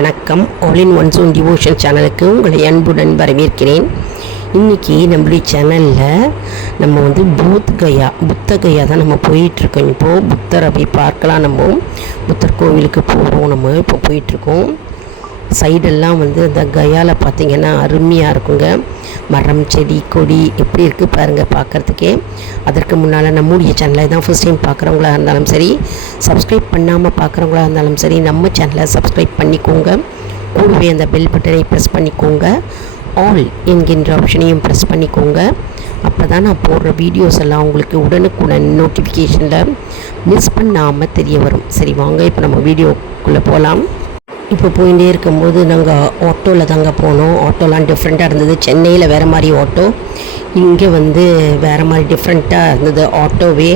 வணக்கம். All in one zone devotion சேனலுக்கு உங்களை அன்புடன் வரவேற்கிறேன். இன்றைக்கி நம்மளுடைய சேனலில் நம்ம வந்து புத்த கயா தான் நம்ம போயிட்டுருக்கோம். இப்போது புத்தரை போய் பார்க்கலாம். நம்ம புத்தர் கோவிலுக்கு போகிறோம். நம்ம இப்போ போயிட்டுருக்கோம். சைடெல்லாம் வந்து இந்த கயாவில் பார்த்திங்கன்னா அருமையாக இருக்குங்க. மரம், செடி, கொடி எப்படி இருக்குது பாருங்கள் பார்க்குறதுக்கே. அதற்கு முன்னால் நம்முடைய சேனலை தான் ஃபஸ்ட் டைம் பார்க்குறவங்களா இருந்தாலும் சரி, சப்ஸ்கிரைப் பண்ணாமல் பார்க்குறவங்களா இருந்தாலும் சரி, நம்ம சேனலை சப்ஸ்கிரைப் பண்ணிக்கோங்க. கூடவே அந்த பெல் பட்டனை ப்ரெஸ் பண்ணிக்கோங்க. ஆல் என்கின்ற ஆப்ஷனையும் ப்ரெஸ் பண்ணிக்கோங்க. அப்போ தான் நான் போடுற வீடியோஸ் எல்லாம் உங்களுக்கு உடனுக்குடன் நோட்டிஃபிகேஷனில் மிஸ் பண்ணாமல் தெரிய வரும். சரி, வாங்க இப்போ நம்ம வீடியோக்குள்ளே போகலாம். இப்போ போயிட்டே இருக்கும்போது நாங்கள் ஆட்டோவில் தாங்க போனோம். ஆட்டோலாம் டிஃப்ரெண்ட்டாக இருந்தது. சென்னையில் வேறு மாதிரி ஆட்டோ, இங்கே வந்து வேறு மாதிரி டிஃப்ரெண்ட்டாக இருந்தது ஆட்டோவே.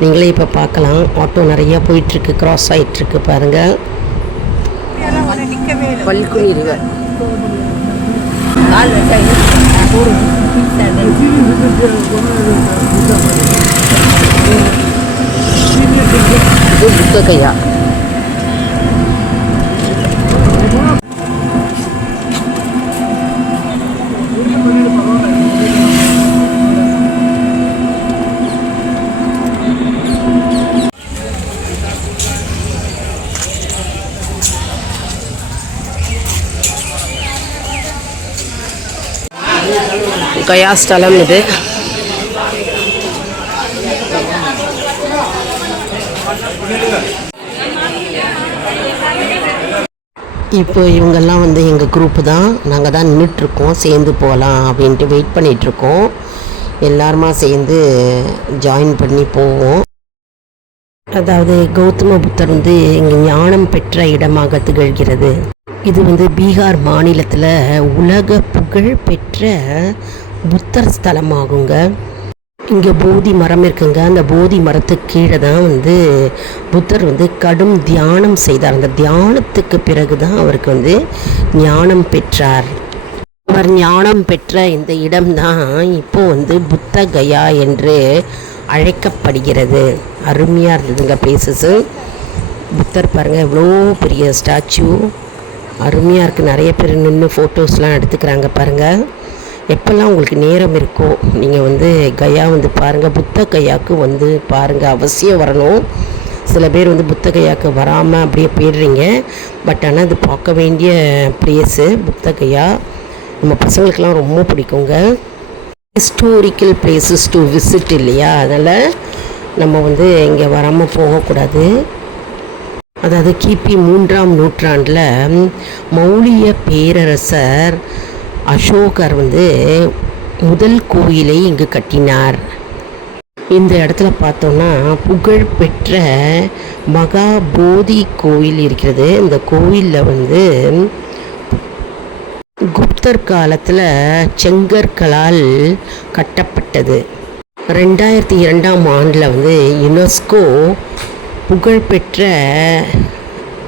நீங்களே இப்போ பார்க்கலாம். ஆட்டோ நிறையா போயிட்டுருக்கு, க்ராஸ் ஆகிட்டுருக்கு பாருங்கள். பல்குனி ரிவர் இது புத்த கயா. கயா ஸ்தலம் இது. இப்போ இவங்கெல்லாம் வந்து எங்கள் குரூப்பு தான். நாங்கள் தான் நின்றுட்டுருக்கோம். சேர்ந்து போகலாம் அப்படின்ட்டு வெயிட் பண்ணிகிட்ருக்கோம். எல்லாருமா சேர்ந்து ஜாயின் பண்ணி போவோம். அதாவது கௌதம புத்தர் வந்து இங்கே ஞானம் பெற்ற இடமாக திகழ்கிறது. இது வந்து பீகார் மாநிலத்தில் உலக புகழ் பெற்ற புத்தர் ஸ்தலமாகுங்க. இங்கே போதி மரம் இருக்குங்க. அந்த போதி மரத்துக்கு கீழே தான் வந்து புத்தர் வந்து கடும் தியானம் செய்தார். அந்த தியானத்துக்கு பிறகு தான் அவருக்கு வந்து ஞானம் பெற்றார். அவர் ஞானம் பெற்ற இந்த இடம்தான் இப்போ வந்து புத்த கயா என்று அழைக்கப்படுகிறது. அருமையாக இருந்ததுங்க பிளேசஸ்ஸு. புத்தர் பாருங்கள், எவ்வளோ பெரிய ஸ்டாச்சு, அருமையாக இருக்குது. நிறைய பேர் நின்று ஃபோட்டோஸ்லாம் எடுத்துக்கிறாங்க பாருங்கள். எப்போல்லாம் உங்களுக்கு நேரம் இருக்கோ நீங்கள் வந்து கயா வந்து பாருங்கள். புத்த கயாவுக்கு வந்து பாருங்கள், அவசியம் வரணும். சில பேர் வந்து புத்த கயாவுக்கு வராமல் அப்படியே போயிடுறீங்க. பட் ஆனால் அது பார்க்க வேண்டிய பிளேஸு புத்த கயா. நம்ம பசங்களுக்கெல்லாம் ரொம்ப பிடிக்குங்க. ஹிஸ்டோரிக்கல் பிளேசஸ் டு விசிட் இல்லையா, அதனால் நம்ம வந்து இங்கே வராமல் போகக்கூடாது. அதாவது கிபி 3ஆம் நூற்றாண்டில் மௌலிய பேரரசர் அசோகர் வந்து முதல் கோயிலை இங்கு கட்டினார். இந்த இடத்துல பார்த்தோம்னா புகழ்பெற்ற மகாபோதி கோயில் இருக்கிறது. இந்த கோயிலில் வந்து குப்தர் காலத்தில் செங்கற்களால் கட்டப்பட்டது. 2002ஆம் ஆண்டில் வந்து யுனெஸ்கோ புகழ்பெற்ற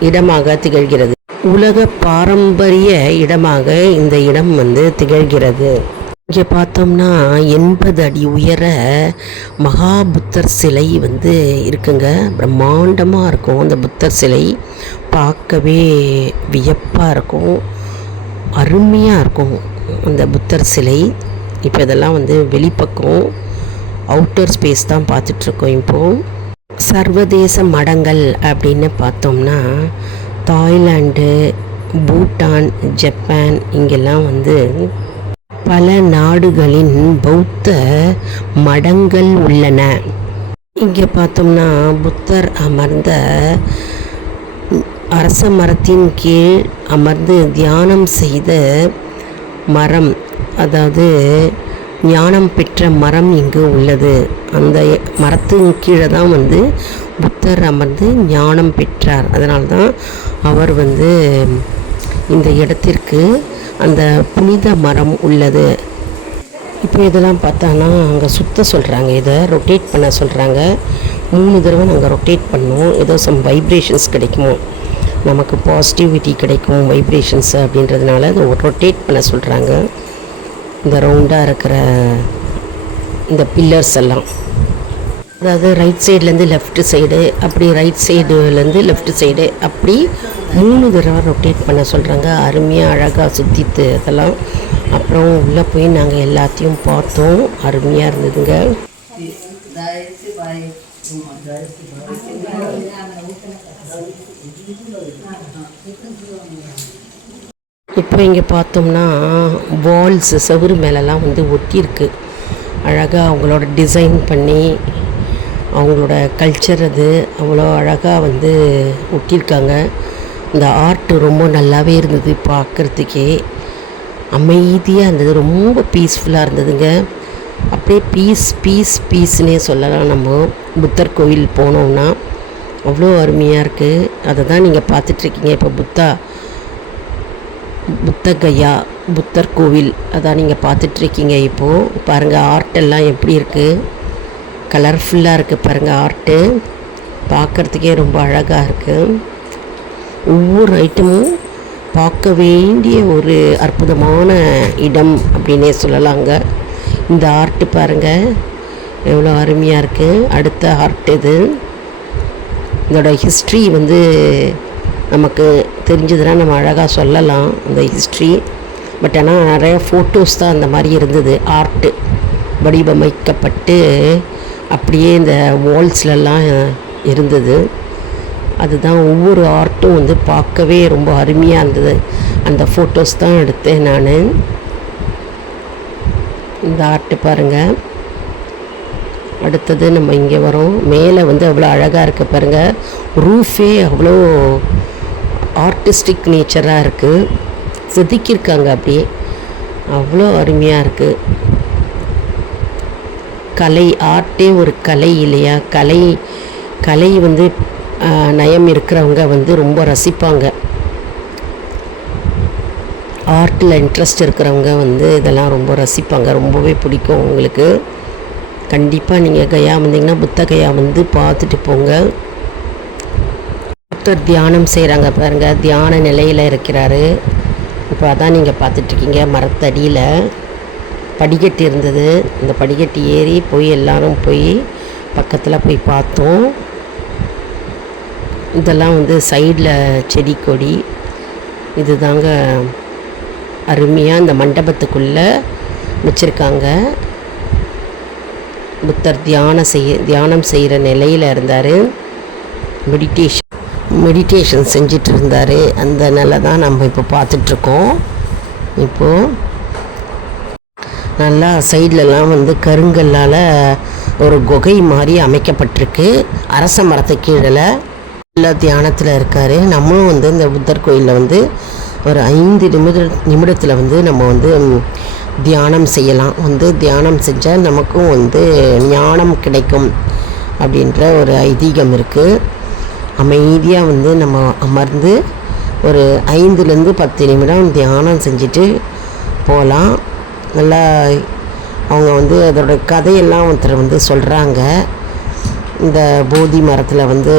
இடமாக திகழ்கிறது. உலக பாரம்பரிய இடமாக இந்த இடம் வந்து திகழ்கிறது. இங்கே பார்த்தோம்னா 80 அடி உயர மகாபுத்தர் சிலை வந்து இருக்குங்க. பிரம்மாண்டமாக இருக்கும் அந்த புத்தர் சிலை. பார்க்கவே வியப்பாக இருக்கும், அருமையாக இருக்கும் அந்த புத்தர் சிலை. இப்போ இதெல்லாம் வந்து வெளிப்பக்கம் அவுட்டர் ஸ்பேஸ் தான் பார்த்துட்ருக்கோம். இப்போது சர்வதேச மடங்கள் அப்படின்னு பார்த்தோம்னா தாய்லாந்து, பூட்டான், ஜப்பான், இங்கெல்லாம் வந்து பல நாடுகளின் பௌத்த மடங்கள் உள்ளன. இங்கே பார்த்தோம்னா புத்தர் அமர்ந்த அரச மரத்தின் கீழ் அமர்ந்து தியானம் செய்த மரம், அதாவது ஞானம் பெற்ற மரம் இங்கு உள்ளது. அந்த மரத்தின் கீழே தான் வந்து புத்தர் அமர்ந்து ஞானம் பெற்றார். அதனால தான் அவர் வந்து இந்த இடத்திற்கு அந்த புனித மரம் உள்ளது. இப்போ இதெல்லாம் பார்த்தானா அங்கே சுத்த சொல்கிறாங்க, இதை ரொட்டேட் பண்ண சொல்கிறாங்க. 3 தடவை நாங்கள் ரொட்டேட் பண்ணோம். ஏதோ சம் வைப்ரேஷன்ஸ் கிடைக்குமோ, நமக்கு பாசிட்டிவிட்டி கிடைக்கும் வைப்ரேஷன்ஸ் அப்படின்றதுனால அதை ரொட்டேட் பண்ண சொல்கிறாங்க. இந்த ரவுண்டாக இருக்கிற இந்த பில்லர்ஸ் எல்லாம் அதாவது ரைட் சைட்லேருந்து லெஃப்ட் சைடு, அப்படி ரைட் சைடுலேருந்து லெஃப்ட் சைடு, அப்படி 3 தடவை ரொட்டேட் பண்ண சொல்கிறாங்க. அருமையாக அழகாக சுற்றிட்டு அதெல்லாம். அப்புறம் உள்ளே போய் நாங்கள் எல்லாத்தையும் பார்த்தோம். அருமையாக இருந்ததுங்க. இப்போ இங்கே பார்த்தோம்னா வால்ஸ் செவுரு மேலெலாம் வந்து ஒட்டியிருக்கு. அழகாக அவங்களோட டிசைன் பண்ணி அவங்களோட கல்ச்சர் அது அவ்வளோ அழகாக வந்து ஒட்டியிருக்காங்க. இந்த ஆர்ட்டு ரொம்ப நல்லாவே இருந்தது, பார்க்குறதுக்கே அமைதியாக இருந்தது, ரொம்ப பீஸ்ஃபுல்லாக இருந்ததுங்க. அப்படியே பீஸ்னே சொல்லலாம். நம்ம புத்தர் கோவில் போனோம்னா அவ்வளோ அருமையாக இருக்குது. அதை தான் நீங்கள் பார்த்துட்ருக்கீங்க. இப்போ புத்தகயா புத்தர் கோவில் அதான் நீங்கள் பார்த்துட்ருக்கீங்க. இப்போது பாருங்கள் ஆர்ட்டெல்லாம் எப்படி இருக்குது, கலர்ஃபுல்லாக இருக்குது பாருங்கள். ஆர்ட்டு பார்க்குறதுக்கே ரொம்ப அழகாக இருக்குது. ஒவ்வொரு ஐட்டமும் பார்க்க வேண்டிய ஒரு அற்புதமான இடம் அப்படின்னே சொல்லலாங்க. இந்த ஆர்ட்டு பாருங்கள் எவ்வளோ அருமையாக இருக்குது. அடுத்த ஆர்ட் இது. இதோட ஹிஸ்ட்ரி வந்து நமக்கு தெரிஞ்சதுன்னா நம்ம அழகாக சொல்லலாம் இந்த ஹிஸ்ட்ரி. பட் ஆனால் நிறைய ஃபோட்டோஸ் தான் அந்த மாதிரி இருந்தது. ஆர்ட்டு வடிவமைக்கப்பட்டு அப்படியே இந்த வால்ஸ்லலாம் இருந்தது. அதுதான் ஒவ்வொரு ஆர்ட்டும் வந்து பார்க்கவே ரொம்ப அருமையாக இருந்தது. அந்த ஃபோட்டோஸ் தான் எடுத்தேன் நான். இந்த ஆர்ட்டு பாருங்கள். அடுத்தது நம்ம இங்கே வரோம். மேலே வந்து அவ்வளோ அழகாக இருக்குது பாருங்கள். ரூஃபே அவ்வளோ ஆர்டிஸ்டிக் நேச்சராக இருக்குது, செதுக்கியிருக்காங்க அப்படியே, அவ்வளோ அருமையாக இருக்குது. கலை ஆர்ட்டே ஒரு கலை இல்லையா? கலை வந்து நயம் இருக்கிறவங்க வந்து ரொம்ப ரசிப்பாங்க. ஆர்ட்டில் இன்ட்ரெஸ்ட் இருக்கிறவங்க வந்து இதெல்லாம் ரொம்ப ரசிப்பாங்க, ரொம்பவே பிடிக்கும் உங்களுக்கு. கண்டிப்பாக நீங்கள் கயா வந்தீங்கன்னா புத்த கயா வந்து பார்த்துட்டு போங்க. புத்தர் தியானம் செய்கிறாங்க பாருங்கள், தியான நிலையில் இருக்கிறாரு. இப்போ அதான் நீங்கள் பார்த்துட்ருக்கீங்க. மரத்தடியில் படிக்கட்டு இருந்தது. இந்த படிக்கட்டு ஏறி போய் எல்லோரும் போய் பக்கத்தில் போய் பார்த்தோம். இதெல்லாம் வந்து சைடில் செடி கொடி. இது தாங்க அருமையாக இந்த மண்டபத்துக்குள்ளே வச்சுருக்காங்க. புத்தர் தியானம் செய்கிற நிலையில் இருந்தார். மெடிடேஷன் செஞ்சிட்டு இருந்தார். அந்த நிலை தான் நம்ம இப்போ பார்த்துட்ருக்கோம். இப்போது நல்லா சைட்லலாம் வந்து கருங்கல்லால் ஒரு குகை மாதிரி அமைக்கப்பட்டிருக்கு. அரச மரத்து கீழே நல்லா தியானத்தில் இருக்கார். நம்மளும் வந்து இந்த புத்தர் கோயிலில் வந்து ஒரு 5 நிமிடத்தில் வந்து நம்ம வந்து தியானம் செய்யலாம். வந்து தியானம் செஞ்சால் நமக்கும் வந்து ஞானம் கிடைக்கும் அப்படின்ற ஒரு ஐதீகம் இருக்குது. அமைதியாக வந்து நம்ம அமர்ந்து ஒரு 5லேருந்து 10 நிமிடம் தியானம் செஞ்சுட்டு போகலாம். நல்லா அவங்க வந்து அதோட கதையெல்லாம் ஒருத்தர் வந்து சொல்கிறாங்க. இந்த போதி மரத்தில் வந்து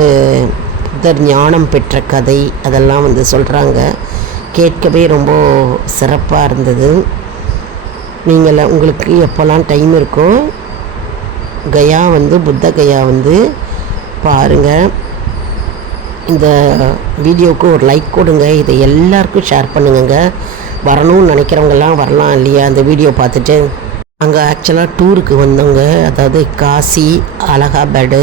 புத்தர் ஞானம் பெற்ற கதை அதெல்லாம் வந்து சொல்கிறாங்க. கேட்கவே ரொம்ப சிறப்பாக இருந்தது. நீங்கள் உங்களுக்கு எப்போல்லாம் டைம் இருக்கோ கயா வந்து புத்த கயா வந்து பாருங்கள். இந்த வீடியோவுக்கு ஒரு லைக் கொடுங்க. இதை எல்லாருக்கும் ஷேர் பண்ணுங்க. வரணும்னு நினைக்கிறவங்கெல்லாம் வரலாம் இல்லையா அந்த வீடியோ பார்த்துட்டு. அங்கே ஆக்சுவலாக டூருக்கு வந்தவங்க, அதாவது காசி, அலகாபாடு,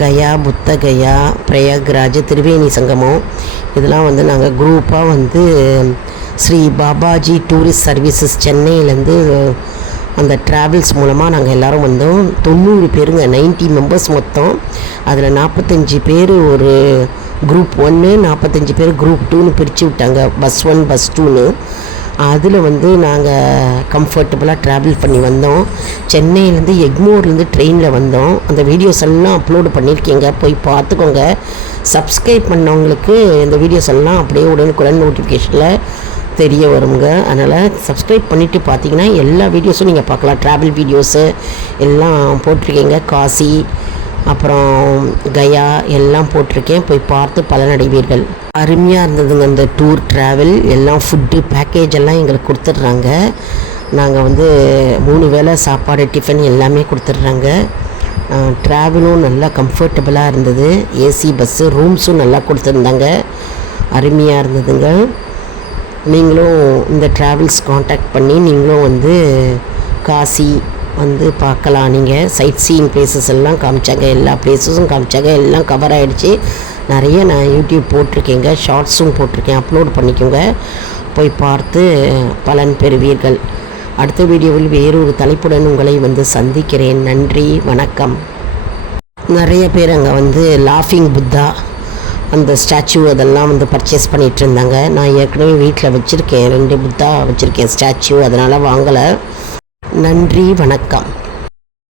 கயா, புத்த கயா, பிரயாக்ராஜ், திரிவேணி சங்கமம், இதெல்லாம் வந்து நாங்கள் குரூப்பாக வந்து ஸ்ரீ பாபாஜி டூரிஸ்ட் சர்வீசஸ் சென்னையிலேருந்து அந்த ட்ராவல்ஸ் மூலமாக நாங்கள் எல்லோரும் வந்தோம். 90 பேருங்க, 90 மெம்பர்ஸ் மொத்தம். அதில் 45 பேர் ஒரு குரூப் 1, 45 பேர் குரூப் 2ன்னு பிரித்து விட்டாங்க. பஸ் 1 பஸ் 2ன்னு. அதில் வந்து நாங்கள் கம்ஃபர்டபுளாக ட்ராவல் பண்ணி வந்தோம். சென்னையிலேருந்து எக்மோர்லேருந்து ட்ரெயினில் வந்தோம். அந்த வீடியோஸ் எல்லாம் அப்லோடு பண்ணியிருக்கீங்க, போய் பார்த்துக்கோங்க. சப்ஸ்கிரைப் பண்ணவங்களுக்கு இந்த வீடியோஸ் எல்லாம் அப்படியே உடனுக்குடன் நோட்டிஃபிகேஷனில் தெரிய வருங்க. அதனால் சப்ஸ்கிரைப் பண்ணிவிட்டு பார்த்தீங்கன்னா எல்லா வீடியோஸும் நீங்கள் பார்க்கலாம். ட்ராவல் வீடியோஸு எல்லாம் போட்டிருக்கீங்க. காசி அப்புறம் கயா எல்லாம் போட்டிருக்கேன், போய் பார்த்து பலனடைவீர்கள். அருமையாக இருந்ததுங்க இந்த டூர் ட்ராவல். எல்லாம் ஃபுட்டு பேக்கேஜ் எல்லாம் எங்களுக்கு கொடுத்துட்றாங்க. நாங்கள் வந்து 3 வேளை சாப்பாடு, டிஃபன் எல்லாமே கொடுத்துட்றாங்க. ட்ராவலும் நல்லா கம்ஃபர்டபுளாக இருந்தது. ஏசி பஸ்ஸு, ரூம்ஸும் நல்லா கொடுத்துருந்தாங்க, அருமையாக இருந்ததுங்க. நீங்களும் இந்த ட்ராவல்ஸ் காண்டாக்ட் பண்ணி நீங்களும் வந்து காசி வந்து பார்க்கலாம். நீங்கள் சைட் சீயிங் பிளேசஸ் எல்லாம் காமிச்சாங்க, எல்லா பிளேஸஸும் காமிச்சாங்க, எல்லாம் கவர் ஆகிடுச்சு. நிறைய நான் யூடியூப் போட்டிருக்கேங்க, ஷார்ட்ஸும் போட்டிருக்கேன், அப்லோட் பண்ணிக்கோங்க, போய் பார்த்து பலன் பெறுவீர்கள். அடுத்த வீடியோவில் வேறொரு தலைப்புடன் உங்களை வந்து சந்திக்கிறேன். நன்றி, வணக்கம். நிறைய பேர் அங்கே வந்து லாஃபிங் புத்தா அந்த ஸ்டாச்சு அதெல்லாம் வந்து பர்ச்சேஸ் பண்ணிகிட்டு இருந்தாங்க. நான் ஏற்கனவே வீட்டில் வச்சுருக்கேன், 2 புத்தா வச்சுருக்கேன் ஸ்டாச்சு, அதனால் வாங்கலை. நன்றி, வணக்கம்.